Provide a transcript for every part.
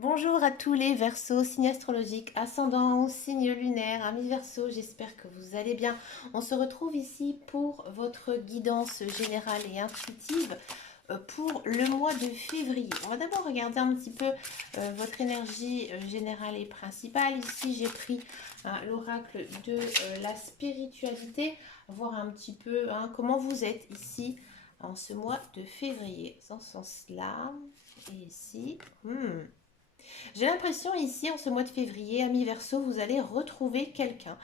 Bonjour à tous les Verseaux, signe astrologique, ascendant, signe lunaire, amis Verseaux, j'espère que vous allez bien. On se retrouve ici pour votre guidance générale et intuitive pour le mois de février. On va d'abord regarder un petit peu votre énergie générale et principale. Ici, j'ai pris l'oracle de la spiritualité, voir un petit peu comment vous êtes ici en ce mois de février. Dans ce sens-là, et ici. J'ai l'impression ici, en ce mois de février, ami Verseau, vous allez retrouver quelqu'un,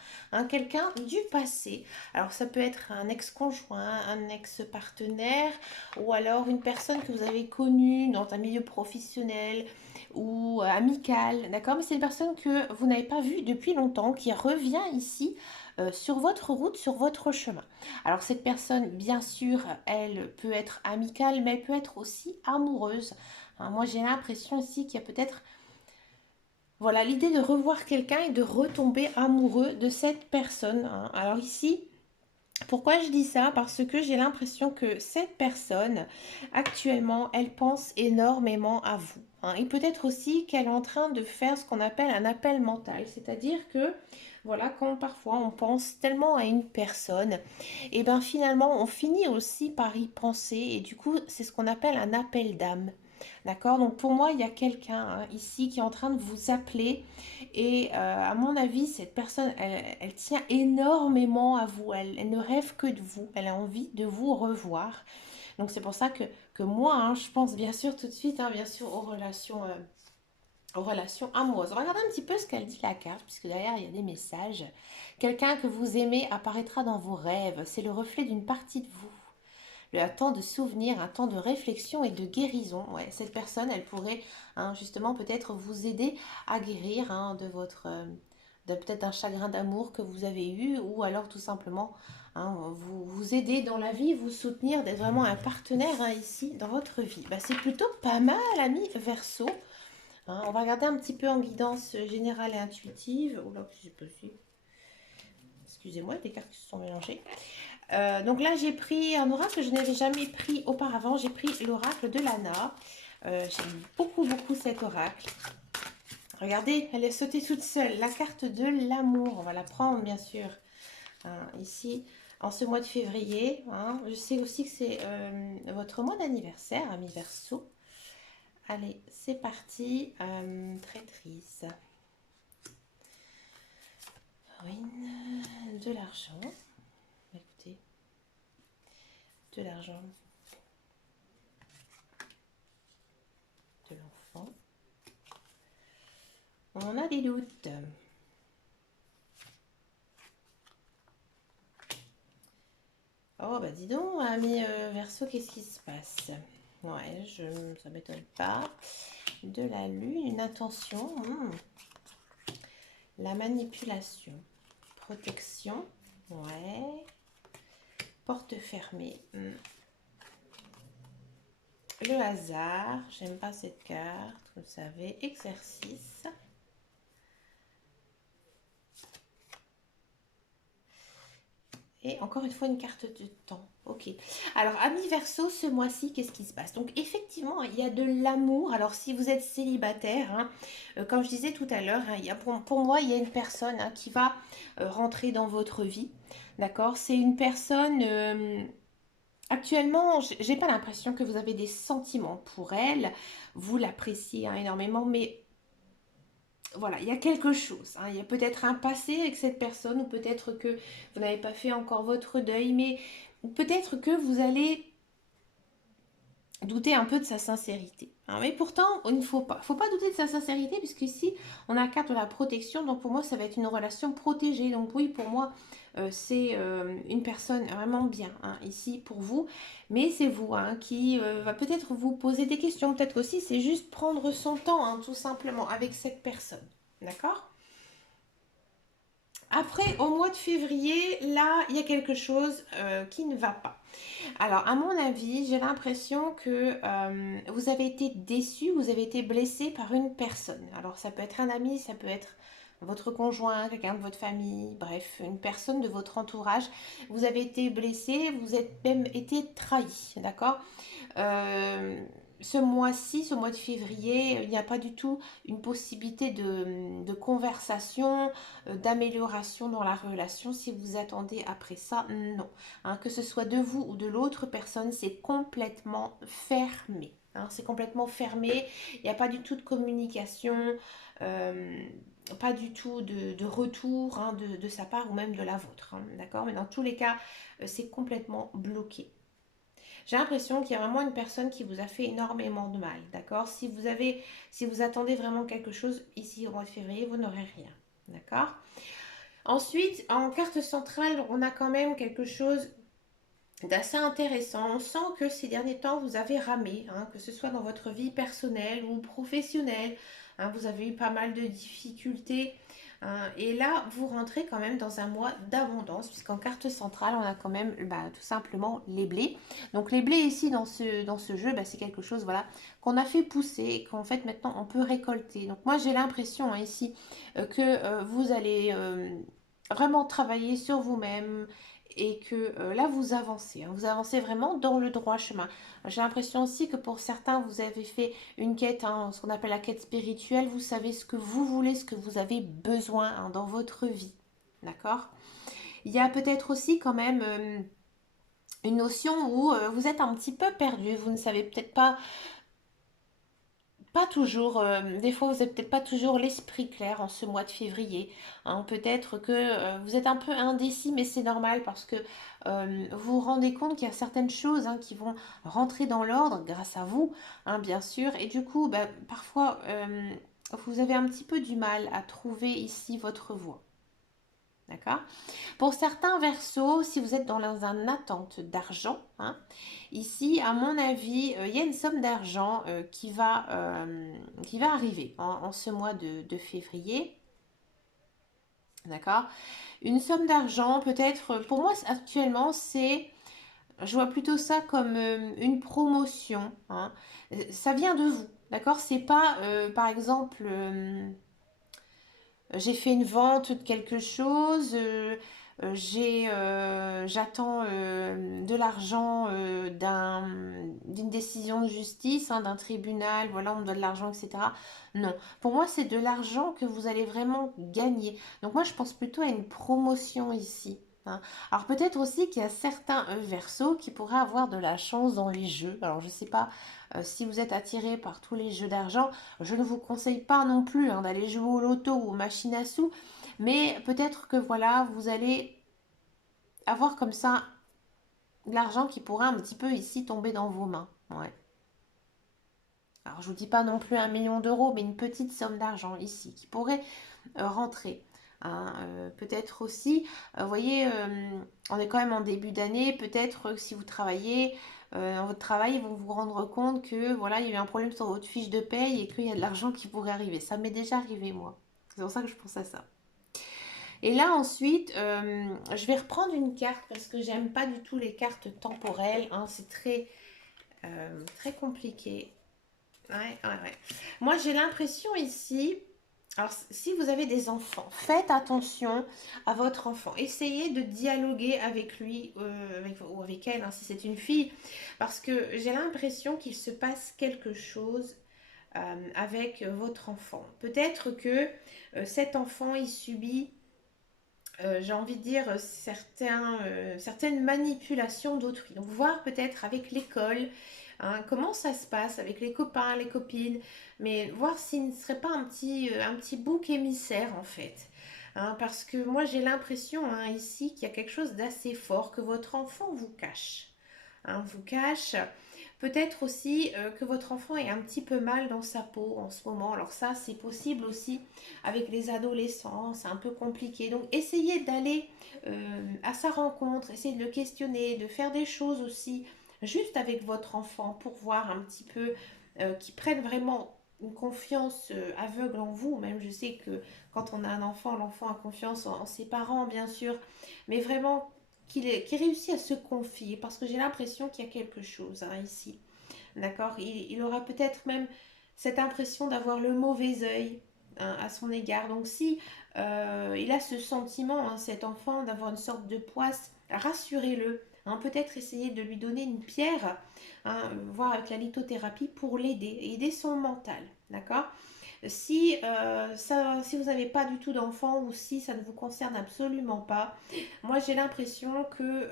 quelqu'un du passé. Alors ça peut être un ex-conjoint, un ex-partenaire, ou alors une personne que vous avez connue dans un milieu professionnel ou amical, d'accord? Mais c'est une personne que vous n'avez pas vue depuis longtemps, qui revient ici sur votre route, sur votre chemin. Alors cette personne, bien sûr, elle peut être amicale, mais elle peut être aussi amoureuse. Moi, j'ai l'impression ici qu'il y a peut-être voilà, l'idée de revoir quelqu'un et de retomber amoureux de cette personne. Alors ici, pourquoi je dis ça? Parce que j'ai l'impression que cette personne, actuellement, elle pense énormément à vous. Et peut-être aussi qu'elle est en train de faire ce qu'on appelle un appel mental. C'est-à-dire que, voilà, quand parfois on pense tellement à une personne, et bien finalement, on finit aussi par y penser. Et du coup, c'est ce qu'on appelle un appel d'âme. D'accord? Donc pour moi, il y a quelqu'un ici qui est en train de vous appeler et à mon avis, cette personne, elle tient énormément à vous. Elle ne rêve que de vous. Elle a envie de vous revoir. Donc c'est pour ça que moi, je pense bien sûr tout de suite, bien sûr aux relations amoureuses. On va regarder un petit peu ce qu'elle dit la carte, puisque derrière il y a des messages. Quelqu'un que vous aimez apparaîtra dans vos rêves. C'est le reflet d'une partie de vous. Un temps de souvenir, un temps de réflexion et de guérison. Ouais, cette personne, elle pourrait justement peut-être vous aider à guérir de votre de peut-être un chagrin d'amour que vous avez eu, ou alors tout simplement vous aider dans la vie, vous soutenir, d'être vraiment un partenaire ici dans votre vie. Bah, c'est plutôt pas mal, ami Verseau. On va regarder un petit peu en guidance générale et intuitive. Oh là, c'est possible. Excusez-moi, des cartes qui se sont mélangées. Donc là, j'ai pris un oracle que je n'avais jamais pris auparavant. J'ai pris l'oracle de Lana. J'aime beaucoup, beaucoup cet oracle. Regardez, elle est sautée toute seule. La carte de l'amour. On va la prendre, bien sûr. Ici, en ce mois de février. Je sais aussi que c'est votre mois d'anniversaire, ami Verseau. Allez, c'est parti. Traîtrise. Ruine. De l'argent. Écoutez. De l'argent. De l'enfant. On a des doutes. Oh bah dis donc, ami Verseau, qu'est-ce qui se passe? Ouais, ça m'étonne pas. De la lune, une intention. La manipulation. Protection. Ouais. Porte fermée. Le hasard. J'aime pas cette carte, vous le savez. Exercice. Et encore une fois, une carte de temps. Ok. Alors, ami Verseau, ce mois-ci, qu'est-ce qui se passe? Donc, effectivement, il y a de l'amour. Alors, si vous êtes célibataire, comme je disais tout à l'heure, pour moi, il y a une personne qui va rentrer dans votre vie. D'accord? C'est une personne. Actuellement, j'ai pas l'impression que vous avez des sentiments pour elle. Vous l'appréciez énormément, mais voilà, il y a quelque chose. Il y a peut-être un passé avec cette personne, ou peut-être que vous n'avez pas fait encore votre deuil, mais peut-être que vous allez douter un peu de sa sincérité. Mais pourtant, il ne faut pas douter de sa sincérité, puisque ici, on a la carte de la protection, donc pour moi, ça va être une relation protégée. Donc oui, pour moi, c'est une personne vraiment bien ici pour vous, mais c'est vous qui va peut-être vous poser des questions. Peut-être aussi, c'est juste prendre son temps, tout simplement, avec cette personne. D'accord? Après, au mois de février, là, il y a quelque chose qui ne va pas. Alors, à mon avis, j'ai l'impression que vous avez été déçu, vous avez été blessé par une personne. Alors, ça peut être un ami, ça peut être votre conjoint, quelqu'un de votre famille, bref, une personne de votre entourage. Vous avez été blessé, vous êtes même été trahi, d'accord? ce mois-ci, ce mois de février, il n'y a pas du tout une possibilité de conversation, d'amélioration dans la relation. Si vous attendez après ça, non. Hein, que ce soit de vous ou de l'autre personne, c'est complètement fermé. Hein, c'est complètement fermé. Il n'y a pas du tout de communication, euh, pas du tout de retour hein, de sa part ou même de la vôtre. Hein, d'accord? Mais dans tous les cas, c'est complètement bloqué. J'ai l'impression qu'il y a vraiment une personne qui vous a fait énormément de mal, d'accord? Si vous attendez vraiment quelque chose ici au mois de février, vous n'aurez rien, d'accord? Ensuite, en carte centrale, on a quand même quelque chose d'assez intéressant. On sent que ces derniers temps, vous avez ramé, hein, que ce soit dans votre vie personnelle ou professionnelle. Hein, vous avez eu pas mal de difficultés. Hein, et là, vous rentrez quand même dans un mois d'abondance, puisqu'en carte centrale, on a quand même tout simplement les blés. Donc les blés ici dans ce jeu, c'est quelque chose voilà, qu'on a fait pousser et qu'en fait maintenant on peut récolter. Donc moi j'ai l'impression hein, ici que vous allez vraiment travailler sur vous-même, et que là vous avancez, hein, vous avancez vraiment dans le droit chemin. J'ai l'impression aussi que pour certains vous avez fait une quête, hein, ce qu'on appelle la quête spirituelle, vous savez ce que vous voulez, ce que vous avez besoin hein, dans votre vie, d'accord? Il y a peut-être aussi quand même une notion où vous êtes un petit peu perdu, vous ne savez peut-être pas toujours, des fois vous n'avez peut-être pas toujours l'esprit clair en ce mois de février. Hein. Peut-être que vous êtes un peu indécis, mais c'est normal parce que vous vous rendez compte qu'il y a certaines choses hein, qui vont rentrer dans l'ordre grâce à vous, hein, bien sûr. Et du coup, parfois, vous avez un petit peu du mal à trouver ici votre voie. D'accord? Pour certains versos, si vous êtes dans une attente d'argent, hein, ici, à mon avis, il y a une somme d'argent qui va arriver en ce mois de février. D'accord? Une somme d'argent, peut-être, pour moi actuellement, je vois plutôt ça comme une promotion. Hein. Ça vient de vous. D'accord? C'est pas, par exemple, j'ai fait une vente de quelque chose, j'attends de l'argent d'une décision de justice, hein, d'un tribunal, voilà, on me doit de l'argent, etc. Non, pour moi, c'est de l'argent que vous allez vraiment gagner. Donc moi, je pense plutôt à une promotion ici. Hein. Alors peut-être aussi qu'il y a certains versos qui pourraient avoir de la chance dans les jeux. Alors je ne sais pas si vous êtes attiré par tous les jeux d'argent, je ne vous conseille pas non plus hein, d'aller jouer au loto ou aux machines à sous, mais peut-être que voilà, vous allez avoir comme ça de l'argent qui pourrait un petit peu ici tomber dans vos mains. Ouais. Alors je vous dis pas non plus 1 million d'euros, mais une petite somme d'argent ici qui pourrait rentrer. Hein. Peut-être aussi, vous voyez, on est quand même en début d'année, peut-être que si vous travaillez dans votre travail, ils vont vous rendre compte que voilà, il y a eu un problème sur votre fiche de paye et qu'il y a de l'argent qui pourrait arriver. Ça m'est déjà arrivé moi. C'est pour ça que je pense à ça. Et là ensuite, je vais reprendre une carte parce que j'aime pas du tout les cartes temporelles. Hein. C'est très compliqué. Ouais, ouais, ouais. Moi j'ai l'impression ici, alors si vous avez des enfants, faites attention à votre enfant. Essayez de dialoguer avec lui ou avec elle, hein, si c'est une fille, parce que j'ai l'impression qu'il se passe quelque chose avec votre enfant. Peut-être que cet enfant, il subit j'ai envie de dire, certaines manipulations d'autrui. Donc voir peut-être avec l'école, hein, comment ça se passe avec les copains, les copines, mais voir s'il ne serait pas un petit bouc émissaire en fait. Hein, parce que moi j'ai l'impression hein, ici qu'il y a quelque chose d'assez fort que votre enfant vous cache. Hein, vous cache. Peut-être aussi que votre enfant est un petit peu mal dans sa peau en ce moment. Alors ça, c'est possible aussi avec les adolescents, c'est un peu compliqué. Donc essayez d'aller à sa rencontre, essayez de le questionner, de faire des choses aussi juste avec votre enfant pour voir un petit peu qu'il prenne vraiment une confiance aveugle en vous. Même je sais que quand on a un enfant, l'enfant a confiance en ses parents, bien sûr, mais vraiment qu'il réussit à se confier parce que j'ai l'impression qu'il y a quelque chose hein, ici. D'accord, il aura peut-être même cette impression d'avoir le mauvais œil hein, à son égard. Donc si il a ce sentiment, hein, cet enfant, d'avoir une sorte de poisse, rassurez-le. hein. Peut-être essayer de lui donner une pierre, hein, voir avec la lithothérapie pour l'aider, aider son mental, d'accord? Si, si vous n'avez pas du tout d'enfant ou si ça ne vous concerne absolument pas, moi j'ai l'impression que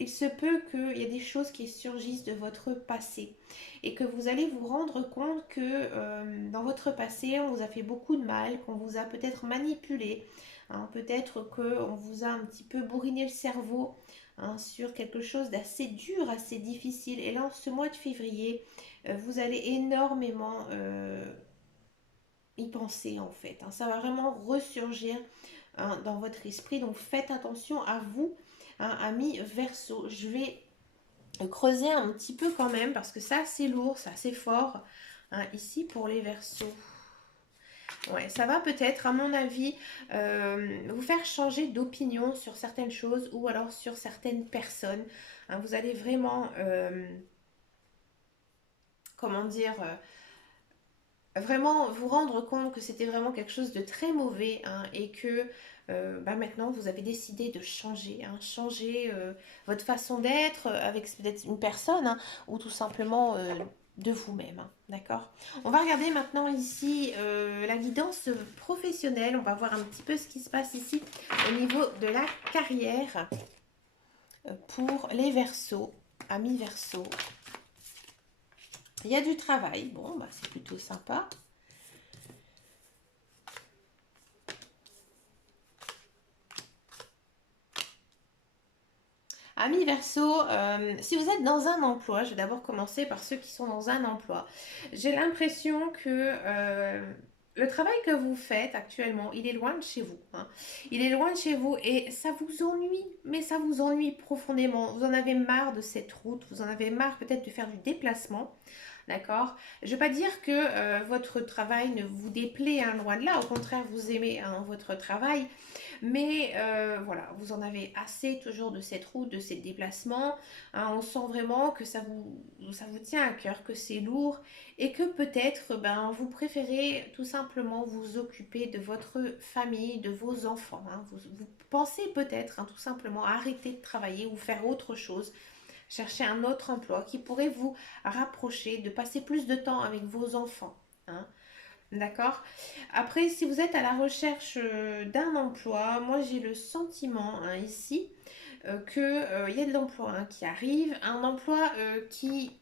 il se peut qu'il y ait des choses qui surgissent de votre passé et que vous allez vous rendre compte que dans votre passé, on vous a fait beaucoup de mal, qu'on vous a peut-être manipulé, hein, peut-être qu'on vous a un petit peu bourriné le cerveau, hein, sur quelque chose d'assez dur, assez difficile. Et là, ce mois de février, vous allez énormément y penser en fait, hein. Ça va vraiment ressurgir, hein, dans votre esprit. Donc faites attention à vous, hein, amis Verseau. Je vais creuser un petit peu quand même parce que ça c'est lourd, ça c'est fort, hein, ici pour les Verseaux. Ouais, ça va peut-être, à mon avis, vous faire changer d'opinion sur certaines choses ou alors sur certaines personnes, hein. Vous allez vraiment, comment dire, vraiment vous rendre compte que c'était vraiment quelque chose de très mauvais, hein, et que bah maintenant vous avez décidé de changer, hein, changer votre façon d'être avec peut-être une personne, hein, ou tout simplement de vous-même, hein, d'accord? On va regarder maintenant ici la guidance professionnelle. On va voir un petit peu ce qui se passe ici au niveau de la carrière pour les Verseaux, amis Verseaux. Il y a du travail, bon, bah, c'est plutôt sympa. Amis Verseau, si vous êtes dans un emploi, je vais d'abord commencer par ceux qui sont dans un emploi. J'ai l'impression que le travail que vous faites actuellement, il est loin de chez vous, hein. Il est loin de chez vous et ça vous ennuie, mais ça vous ennuie profondément. Vous en avez marre de cette route, vous en avez marre peut-être de faire du déplacement. D'accord? Je ne vais pas dire que votre travail ne vous déplaît, hein, loin de là. Au contraire, vous aimez, hein, votre travail. Mais voilà, vous en avez assez toujours de cette route, de ces déplacements, hein. On sent vraiment que ça vous tient à cœur, que c'est lourd et que peut-être ben, vous préférez tout simplement vous occuper de votre famille, de vos enfants, hein. Vous pensez peut-être, hein, tout simplement arrêter de travailler ou faire autre chose, chercher un autre emploi qui pourrait vous rapprocher, de passer plus de temps avec vos enfants, hein. D'accord? Après, si vous êtes à la recherche d'un emploi, moi j'ai le sentiment, hein, ici qu'il y a de l'emploi, hein, qui arrive, un emploi qui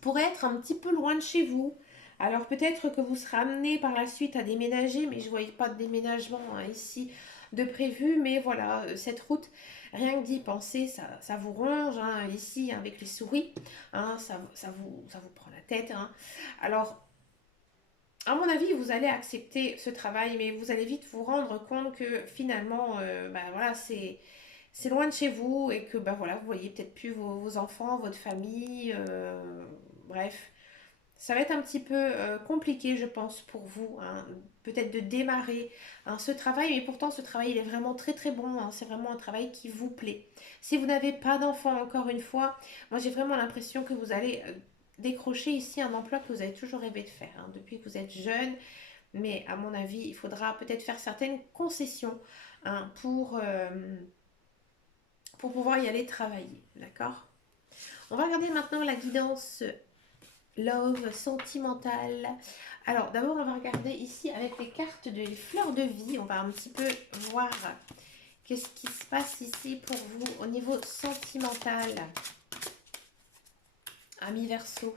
pourrait être un petit peu loin de chez vous. Alors peut-être que vous serez amené par la suite à déménager, mais je ne voyais pas de déménagement, hein, ici de prévu. Mais voilà, cette route, rien que d'y penser, ça vous ronge, hein, ici avec les souris, hein, ça vous prend la tête, hein. Alors, à mon avis, vous allez accepter ce travail, mais vous allez vite vous rendre compte que finalement, bah, voilà, c'est loin de chez vous et que bah, voilà, vous voyez peut-être plus vos enfants, votre famille, bref. Ça va être un petit peu compliqué, je pense, pour vous, hein, peut-être de démarrer, hein, ce travail, mais pourtant ce travail, il est vraiment très très bon, hein. C'est vraiment un travail qui vous plaît. Si vous n'avez pas d'enfant, encore une fois, moi j'ai vraiment l'impression que vous allez décrocher ici un emploi que vous avez toujours rêvé de faire, hein, depuis que vous êtes jeune, mais à mon avis, il faudra peut-être faire certaines concessions, hein, pour pouvoir y aller travailler, d'accord? On va regarder maintenant la guidance love, sentimentale. Alors d'abord on va regarder ici avec les cartes des fleurs de vie. On va un petit peu voir qu'est-ce qui se passe ici pour vous au niveau sentimental. Amis Verseau.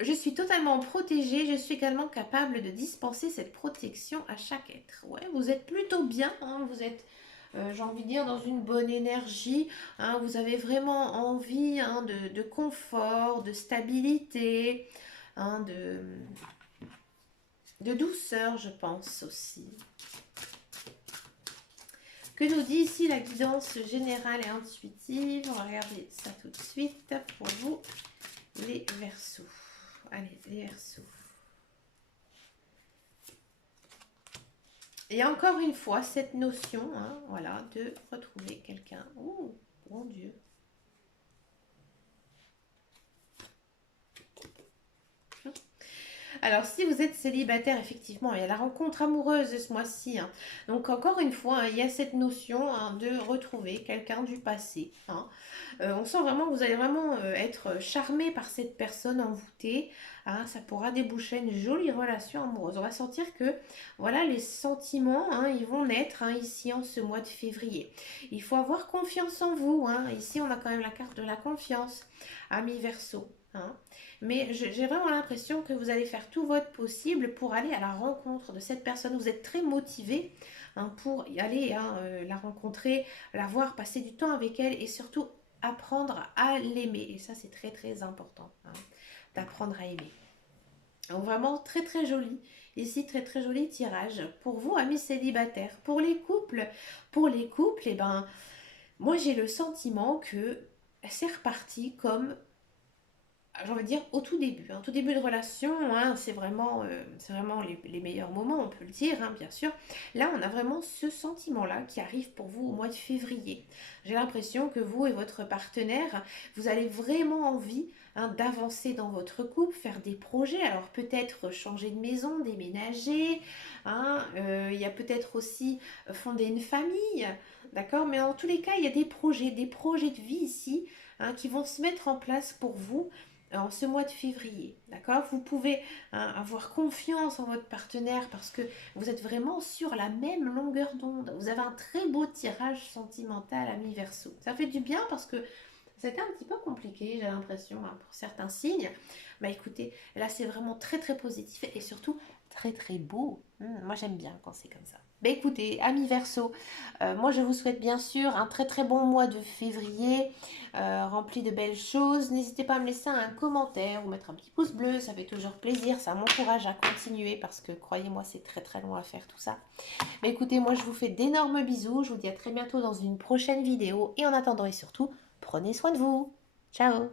Je suis totalement protégée, je suis également capable de dispenser cette protection à chaque être. Ouais, vous êtes plutôt bien, hein, vous êtes, j'ai envie de dire, dans une bonne énergie, hein, vous avez vraiment envie, hein, de confort, de stabilité, hein, de douceur, je pense aussi. Que nous dit ici la guidance générale et intuitive? On va regarder ça tout de suite pour vous, les Verseaux. Allez, les Verseaux. Et encore une fois, cette notion, hein, voilà, de retrouver quelqu'un. Oh, mon Dieu. Alors, si vous êtes célibataire, effectivement, il y a la rencontre amoureuse ce mois-ci, hein. Donc, encore une fois, hein, il y a cette notion, hein, de retrouver quelqu'un du passé, hein. On sent vraiment que vous allez vraiment être charmé par cette personne envoûtée, hein. Ça pourra déboucher une jolie relation amoureuse. On va sentir que, voilà, les sentiments, hein, ils vont naître, hein, ici en ce mois de février. Il faut avoir confiance en vous, hein. Ici, on a quand même la carte de la confiance, ami Verseau, hein. Mais j'ai vraiment l'impression que vous allez faire tout votre possible pour aller à la rencontre de cette personne. Vous êtes très motivé, hein, pour y aller, hein, la rencontrer, la voir, passer du temps avec elle et surtout apprendre à l'aimer. Et ça, c'est très très important, hein, d'apprendre à aimer. Donc vraiment très très joli. Ici, très très joli tirage pour vous, amis célibataires. Pour les couples, eh ben, moi j'ai le sentiment que c'est reparti comme, j'ai envie de dire, au tout début, hein. Tout début de relation, hein, c'est vraiment les meilleurs moments, on peut le dire, hein, bien sûr. Là, on a vraiment ce sentiment-là qui arrive pour vous au mois de février. J'ai l'impression que vous et votre partenaire, vous avez vraiment envie, hein, d'avancer dans votre couple, faire des projets. Alors peut-être changer de maison, déménager, hein, il y a peut-être aussi fonder une famille, d'accord? Mais en tous les cas, il y a des projets de vie ici, hein, qui vont se mettre en place pour vous en ce mois de février, d'accord? Vous pouvez, hein, avoir confiance en votre partenaire parce que vous êtes vraiment sur la même longueur d'onde. Vous avez un très beau tirage sentimental à mi-verso. Ça fait du bien parce que c'était un petit peu compliqué, j'ai l'impression, hein, pour certains signes. Bah écoutez, là c'est vraiment très très positif et surtout très très beau. Moi j'aime bien quand c'est comme ça. Bah écoutez, amis Verseau, moi je vous souhaite bien sûr un très très bon mois de février, rempli de belles choses. N'hésitez pas à me laisser un commentaire ou mettre un petit pouce bleu, ça fait toujours plaisir, ça m'encourage à continuer parce que croyez-moi c'est très très long à faire tout ça. Mais écoutez, moi je vous fais d'énormes bisous, je vous dis à très bientôt dans une prochaine vidéo et en attendant et surtout, prenez soin de vous. Ciao!